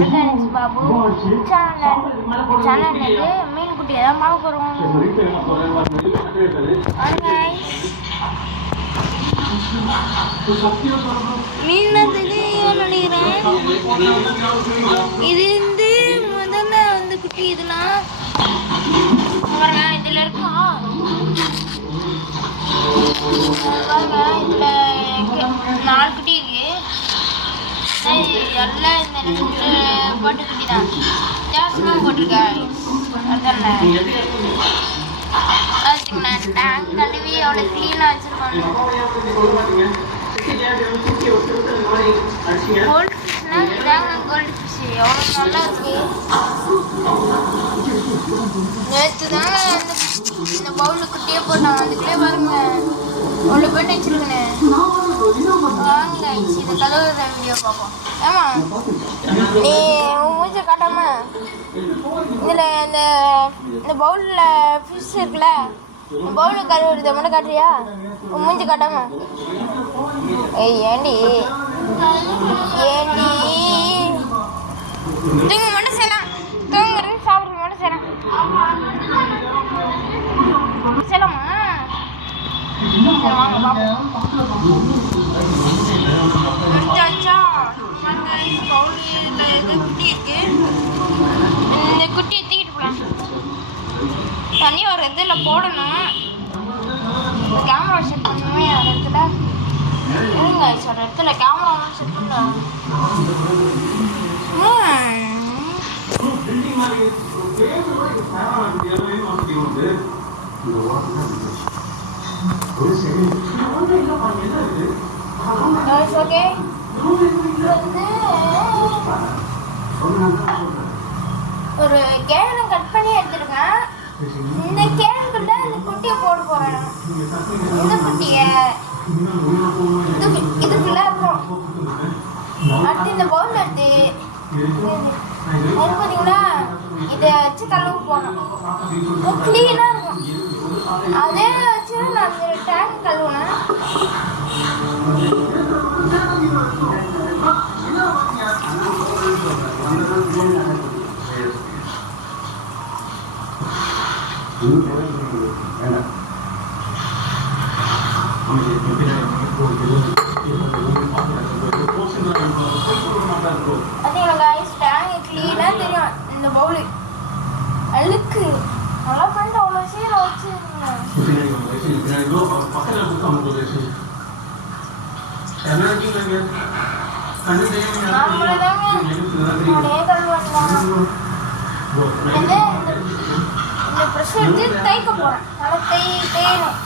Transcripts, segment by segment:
Mechanics Babu channel இது மீன் குட்டி ஏதாவது பார்க்க போகிறோம். மீன் தெரியும் நினைக்கிறேன். இது வந்து முதல்ல வந்து குட்டி இதெல்லாம் பாருங்க, இதில் இருக்கும் பாருங்க, இதில் 4 குட்டி இருக்கு. எல்லாம் இந்த போட்டு குட்டி தான் வித்தியாசமாக போட்டிருக்கேன். அதுக்குண்ணா கழுவி அவ்வளோ க்ளீனாக வச்சுருக்காங்க. கோல்டு ஃபிஷ்னா இதாங்க கோல்டு ஃபிஷ் எவ்வளோ நல்லா இருக்கு. நேற்று தாங்க இந்த பவுலில் குட்டியே போட்டாங்க. அதுக்குள்ளே பாருங்க அவ்வளோ போட்டு வச்சுருக்கேன். வாங்க இதை கழுவுற வீடியோ பார்ப்போம். ஆமா நீ மூஞ்ச காட்டாம இதில் இந்த பவுலில் ஃபிஷ் இருக்குல்ல, பவுலில் கழுவுறத மட்டும் காட்டுறியா? மூஞ்சி காட்டாம ஏண்டி தூங்க மட்டும் செய்யலாம், தூங்குறது சாப்பிட்றது மட்டும் செய்யலாம் செய்யலாமா? சரி வாங்க பார்ப்போம். குட்டி இருக்கு, இந்த குட்டியை தூக்கிட்டு போகலாம். தண்ணி ஒரு இதில் போடணும். கேமரா செட் பண்ணணுமே அந்த இடத்துல இருங்க. ஒரு இடத்துல கேமரா செட் பண்ண ஓகே. ஒரு கேனை கட் பண்ணி எடுத்துருக்கேன். இந்த கேனுக்குள்ள இந்த குட்டியை போட போறேன். இந்த குட்டியை இதுக்குள்ள இருக்கும். அடுத்து இந்த பவுல் எடுத்து பார்த்தீங்களா, இதை வச்சு கழுவு போனோம். கிளீனாக இருக்கும். அதே வச்சு நான் இந்த டேங்க் கழுவுனேன். கிளீனா தெரியும். இந்த பவுலு அழுக்கு நல்லா பண்ணி அவ்வளோ சீரை வச்சு இந்த ப்ரெஷ் எடுத்து தைக்க போறேன். நல்லா தேயணும்.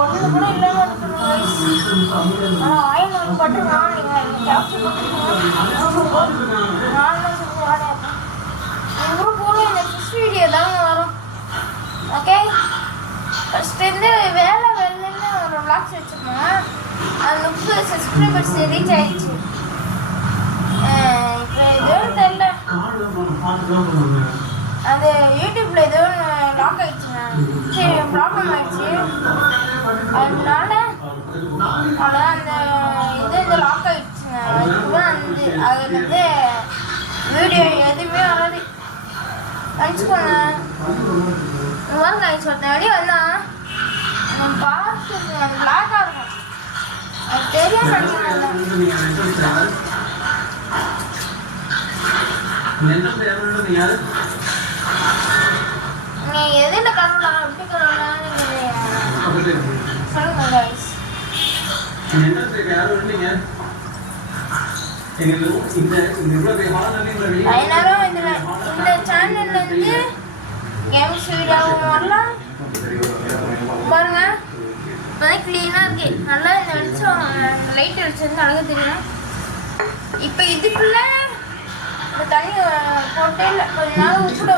ஒன்று கூட இல்லாம ஆயில் வந்து பட்டுருக்கான். எங்களும் போல இந்த ஃபிஷ் வீடியோ தாங்க வரும். ஓகே, ஃபர்ஸ்ட் வந்து வேலை வெள்ளைன்னு ஒரு விளாக்ஸ் வச்சுருந்தேன். அது 30 சப்ஸ்கிரைபர்ஸ் ரீச் ஆயிடுச்சு. இப்போ எதுவும் தெரியல, அது யூடியூப்ல எதுவும் லாக் ஆயிடுச்சுங்க. சரி ப்ராப்ளம் ஆயிடுச்சு. அதனால அந்த இது லாக் ஆயிடுச்சுங்க. அதுல இருந்து வீடியோ எதுவுமே வராது. நினச்சிக்கோங்க. ஆயிடுச்சு. ஒருத்தன் வெளியே வந்தா நம்ம பார்த்து பிளாக்காக இருக்கும். அது தெரியாம நினைக்கிறேன். நீ எதில் கழுவலாம், எப்படி கழுவலாம்னு சொல்லுங்க கைஸ். அதனாலும் இந்த சேனல்ல இருந்து கேம்ஸ் வீடியோவும் வரலாம். பாருங்க இப்போதான் கிளீனாக இருக்கு. நல்லா இந்த வெளிச்சம் லைட் வெளிச்சம் அழகாக தெரியும். இப்போ இதுக்குள்ள இந்த தண்ணி போட்டே இல்லை, கொஞ்ச நாள் கூட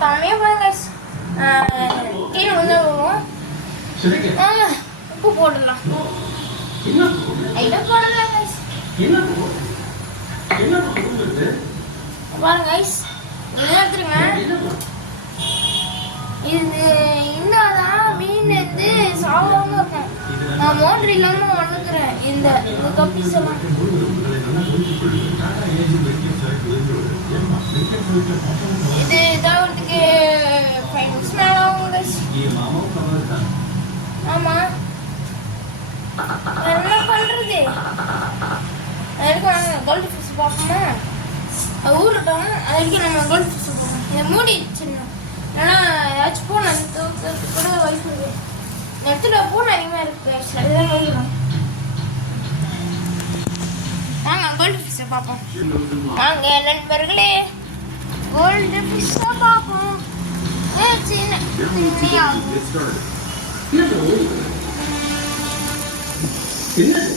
கம்மியாக பாருங்க கைஸ். கீழே வந்துடுவோம். உப்பு போடலாம். ஐட்டம் போடலாம் கைஸ். பாருங்க கைஸ், இது எடுத்துருங்க. இது இன்னாதான் மீன் வந்து சாவாம இருக்கும். நான் மோட்டர் இல்லாம வளர்க்குறேன். இந்த கப்பீஸ் எல்லாம் இது இதாகிறதுக்கு 5 minutes மேல ஆகும் guys. ஆமா என்ன பண்றது? அதுக்கு நாங்க கோல்டு ஃபிஷ் பார்ப்போமா? அது ஊறட்டும். அதுக்கு நம்ம கோல்டு ஃபிஷ் பார்ப்போம். இதை மூடி வச்சிடணும். ஏன்னா ஏதாச்சும் பூனை தூக்கிறதுக்கு கூட வாய்ப்பு இருக்கு. இந்த இடத்துல பூனை அதிகமாக இருக்கு. அதுதான் வைக்கலாம். வாங்க கோல்டு ஃபிஷ்ஷை பார்ப்போம். வாங்க நண்பர்களே, கோல்டு ஃபிஷ்ஷை பார்ப்போம்.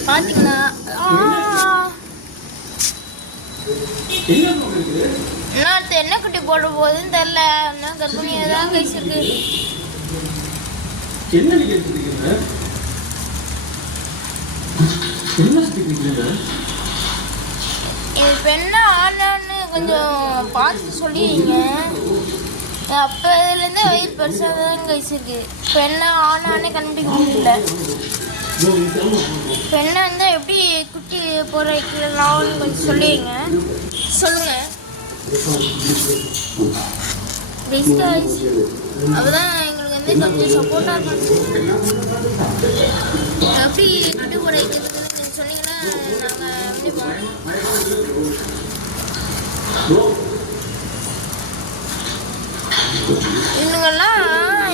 பாத்தீங்களா? இன்னொருத்த என்ன குட்டி போட போகுதுன்னு தெரியல. இன்னும் கர்ப்பிணியா தான் கைச்சிருக்கு. இது பெண்ணா ஆனான்னு கொஞ்சம் பார்த்து சொல்லிடுங்க. அப்போதுலேருந்தே வயிறு பெருசாக தான் கைச்சிருக்கு. பெண்ணா ஆனானே கண்டுபிடிக்க முடியல. பெண்ணை வந்து எப்படி குட்டி போகிற வைக்கலாம்னு கொஞ்சம் சொல்லிடுங்க. சொல்லுங்க அப்போதான் எங்களுக்கு வந்து கொஞ்சம் சப்போர்ட்டாக இருக்கும். எப்படி குட்டி போட வைக்கிறதுன்னு கொஞ்சம் சொன்னீங்கன்னா நாங்கள் எப்படி போகிறோம். இவங்கெல்லாம்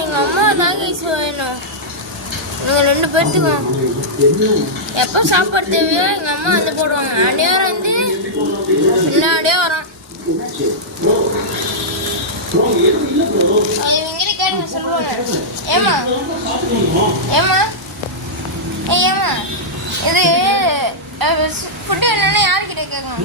எங்கள் அம்மா தாங்க வேணும். இவங்க 2 பேர்த்துக்கும் எப்போ சாப்பாடு தேவையோ எங்கள் அம்மா வந்து போடுவாங்க. அடையாரம் வந்து முன்னாடியே வரோம். இவங்க கேட்க சொல்லுவாங்க. ஏமா ஏமா ஏமா இது ஃபுட்டு என்னன்னு யாருக்கிட்ட கேட்கணும்?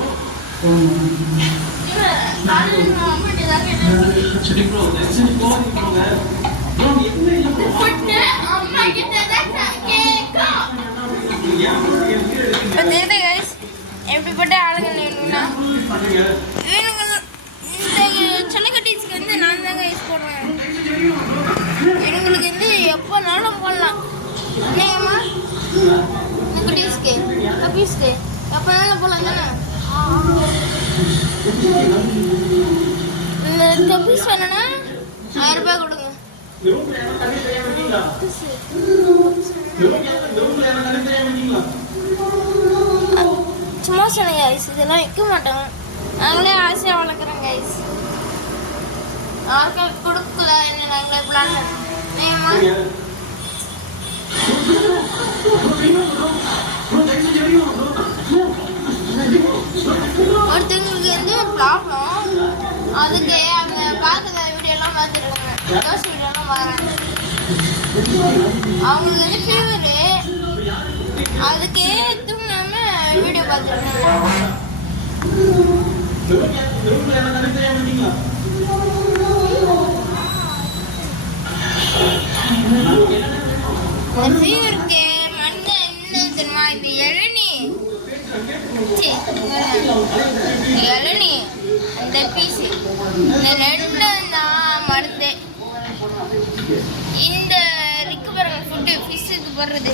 எப்படிப்பட்ட ஆளுங்க வேணும்னா இந்த செல்லக்கட்டீஸ்க்கு வந்து நான் தாங்க யூஸ் போடுவேன். இவங்களுக்கு வந்து எப்போனாலும் போடலாம். இல்லையாம்மா இந்த குட்டீஸ்க்கு கப்பீஸ்க்கு எப்போனாலும் போடலாம் தானே. இந்த கப்பீஸ் வேணும்னா 1000 ரூபாய் கொடுங்க. சும்மா சொன்னேன் கைஸ். இதெல்லாம் விற்க மாட்டோம். நாங்களே ஆசையாக வளர்க்குறோம் கைஸ். யாருக்கும் கொடுக்கல என்ன நாங்களே பிளான். ஒருத்தவங்களுக்கு வந்து ப்ராப்ளம். அதுக்கு அவங்க பார்க்குற வீடியோலாம் பார்த்துருக்காங்க. தோசை வீடியோலாம் பார்க்குறாங்க. அவங்களுக்கு வந்து ஃபீவரு. அதுக்கு தூங்காம வீடியோ பார்த்துருக்காங்க. இந்த ஃபீவருக்கு மண்ணை என்ன தெரியுமா? இந்த இளநீ அந்த பீஸு இந்த 2 தான் மருந்து. இந்த ரிக்கவரி ஃபுட்டு ஃபிஷ்ஷுக்கு போடுறது.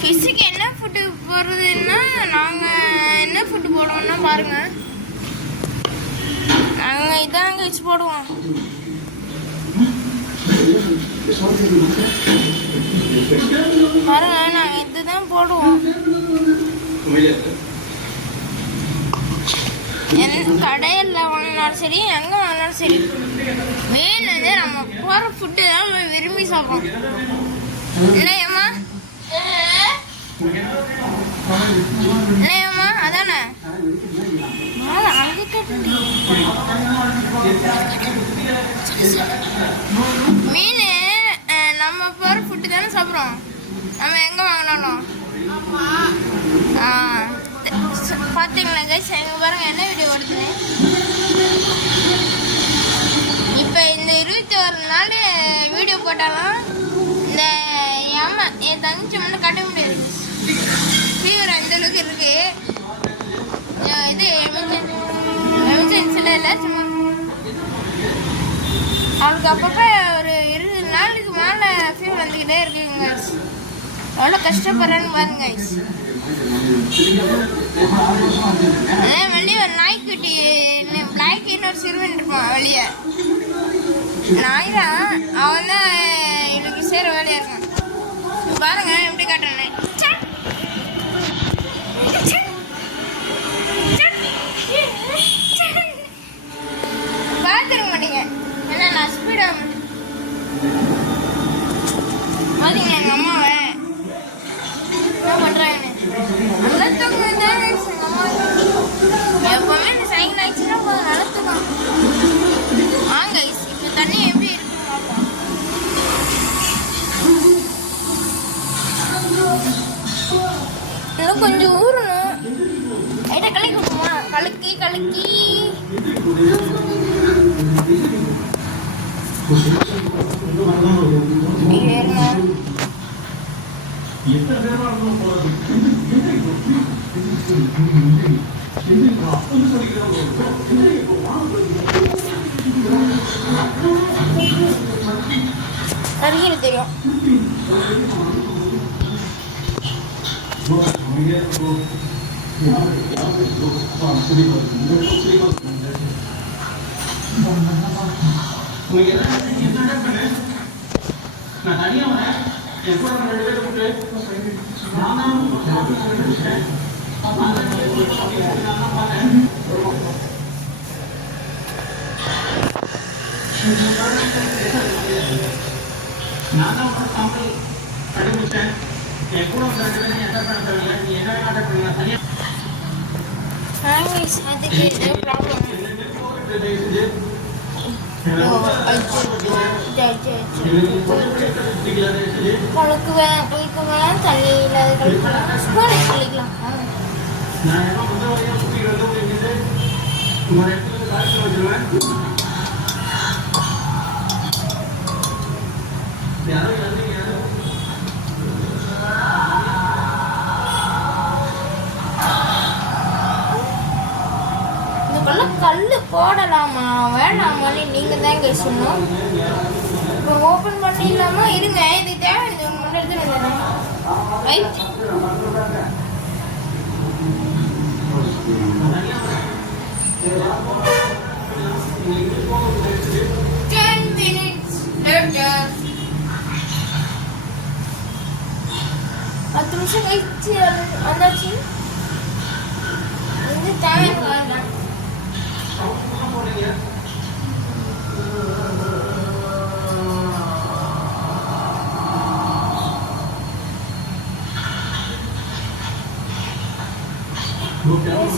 ஃபிஷ்ஷுக்கு என்ன ஃபுட்டு போடுறதுன்னா நாங்கள் என்ன ஃபுட்டு போடுவோம்னா பாருங்கள். நாங்கள் இதாங்க வச்சு போடுவோம். பாருங்க நாங்கள் இதுதான் போடுவோம். கடையில் வாங்கினாலும் சரி எங்கே வாங்கினாலும் சரி வேணுது நம்ம போகிற ஃபுட்டு தான் நம்ம விரும்பி சாப்பிடுவோம். இல்லையம்மா இல்லையம்மா அதானே. மீன் நம்ம போகிற ஃபுட்டு தானே சாப்பிட்றோம். நம்ம எங்கே வாங்கினாலும் பார்த்தீங்களா கைஸ்? எங்க பாருங்க என்ன வீடியோ ஓடுது. இப்போ இந்த 21 நாள் வீடியோ போட்டாலும் இந்த அம்மா என் தங்கச்சி மட்டும் கட்ட முடியாது. ஃபீவர் அந்த அளவுக்கு இருக்கு. இது அவருக்கு அப்பப்போ ஒரு 20 நாளுக்கு மேலே ஃபீவர் வந்துக்கிட்டே இருக்குங்க. எவ்வளோ கஷ்டப்படுறேன்னு பாருங்க. வெளியே ஒரு நாய்க்குட்டி பிளாக் இன்னொரு சிறுவன் இருப்பான் வெளியே. நாய் தான், அவன் தான் எனக்கு சேர வேலையாக இருக்கான். பாருங்க எப்படி காட்டுறேன். பார்த்துருக்க மாட்டீங்க, ஏன்னா நான் ஸ்பீடாக பார்த்தீங்க எங்கள் அம்மாவை என்ன பண்ணுறாங்கன்னு. நல்லா தூங்குறது தான் எங்கள் அம்மா. எப்போவுமே இந்த சைன் ஆயிடுச்சுன்னா போதும், நல்லா தூக்கம். வாங்க இப்போ தண்ணி எப்படி இருக்குன்னு பார்ப்போம். இன்னும் கொஞ்சம் ஊறணும். லைட்டாக கலக்கி கொடுக்குமா? கலக்கி கலக்கி அருகில் தெரியும். அதுக்கு ப்ராப்ளம் கலக்குவேன் குளிக்குவேன், தண்ணி இல்லாத கலக்குவேன், ஸ்பூனை கழிக்கலாம். இதுக்கெல்லாம் கல் போடலாமா வேணாமான்னு நீங்கள் தான் கேட்கணும். இப்போ ஓப்பன் பண்ணிடலாமா? இருங்க, இது தேவை. இது முன்னாடி எடுத்து ரைட். 10 minutes later. 10 நிமிஷம் கழிச்சு வந்தாச்சு. இது தேவையான வேண்டாம்.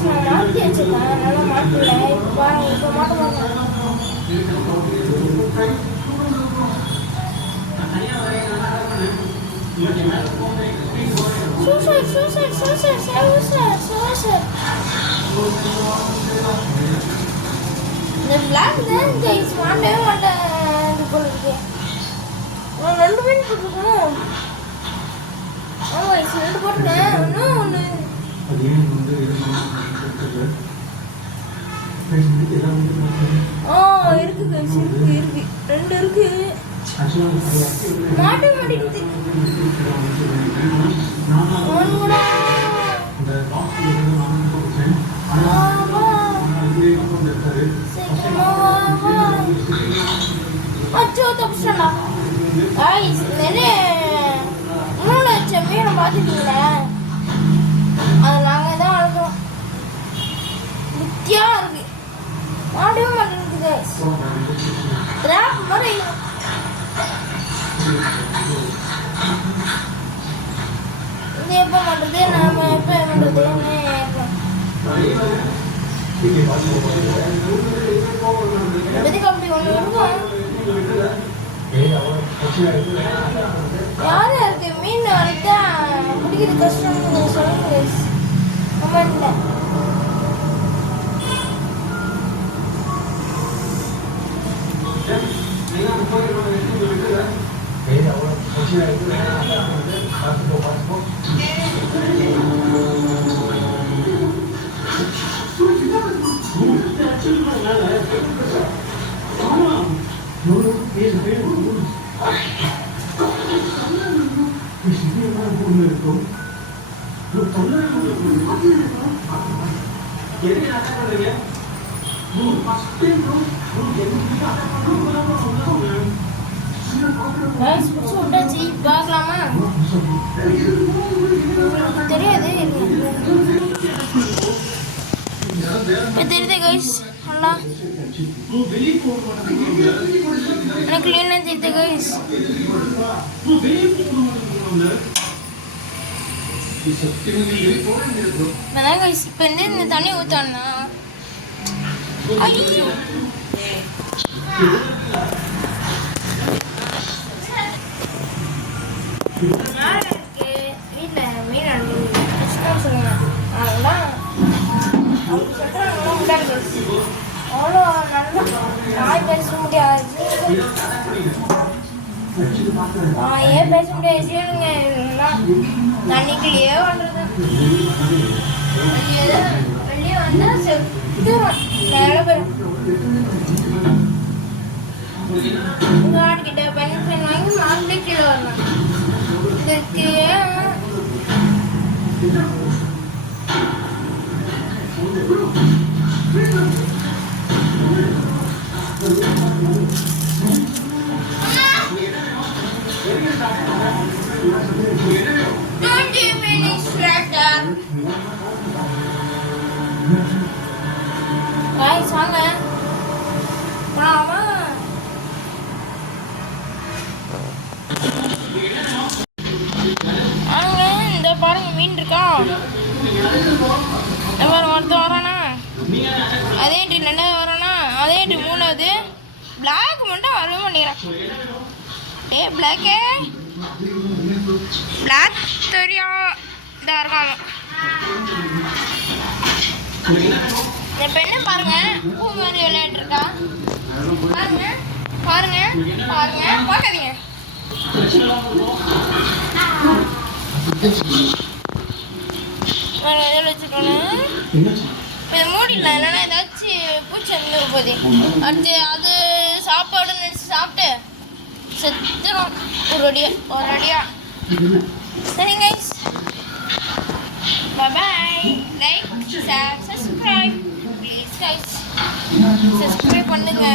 மாற்றி வச்சுருக்கேன், நல்லா மாட்டல. இப்போ மாட்ட மாட்டேன். சூசர் சூசர் சூசர் சூசர் சூசர். இந்த பிளாக் தான் கைஸ் மாட்டவே மாட்டேன் போல இருக்கு. நான் 2 மீன் போட்டுருக்கணும். கைஸ் 2 போட்டுருக்கேன். இன்னும் ஒன்று இருக்கு கைஸ், இருக்கு 2 இருக்கு. மாட்ட மாட்டேங்குது. அச்சோ தப்பிச்சா கைஸ். நிறைய 3 லட்சம் மீனை பார்த்துட்டீங்களே, அது நாங்கள் தான் வளர்க்குறோம். நித்தியா இருக்கு, மாட்டவே மாட்டேங்குது கைஸ். டிராப் மாதிரி இது எப்போ மாட்டுறது, நாம எப்போ பண்ணுறதுன்னு எதுக்கு அப்படி ஒன்று இருக்கும். யாரும் இருக்கு மீன் வளர்த்தா பிடிக்கிறது கஷ்டம்னு சொல்லுங்க கமெண்ட்ல. கைஸ் புடிச்சு விட்டாச்சு பார்க்கலாமா தெரியாது தெரியுது கைஸ் நல்லா எனக்கு க்ளீனாக தெரியுது கைஸ் இப்போதான் கைஸ் இப்போ இந்த தண்ணி ஊற்றோன்னா ஐயோ வீட்டில் மீன் அண்டு சொல்லுவேன் அதெல்லாம் அவ்வளோ நல்லா நாய் பேச முடியாது ஏன் பேச முடியாது தண்ணிக்குள்ளேயே பண்ணுறது வெளியே வந்தால் செத்துரும் மேலே போயிடும் காட்டுக்கிட்ட பென்ஷன் வாங்கி மார்க்கெட்டே கீழே வரலாம் இதுக்கு வாங்க இந்த பாருங்க மீன் இருக்கா ஒருத்தர் வரானா அதே ரெண்டாவது வரானா அதே மூணாவது பிளாக் மட்டும் வரவே மாட்டேங்கிறேன் பிளாக்கே பிளாக் தெரியும் இதாக இருக்காங்க இந்த பெண்ணை பாருங்க பூ மாதிரி விளையாட்டு இருக்கா பாருங்க பாருங்க பாருங்க பார்க்காதீங்க வச்சுக்கணும் இதை மூடிடலாம் இல்லைன்னா ஏதாச்சும் பூச்சி வந்து போகுது அடுத்து அது சாப்பாடு நினச்சி சாப்பிட்டு செத்துரும் ஒரு அடியா சரி guys bye like share subscribe please guys subscribe பண்ணுங்க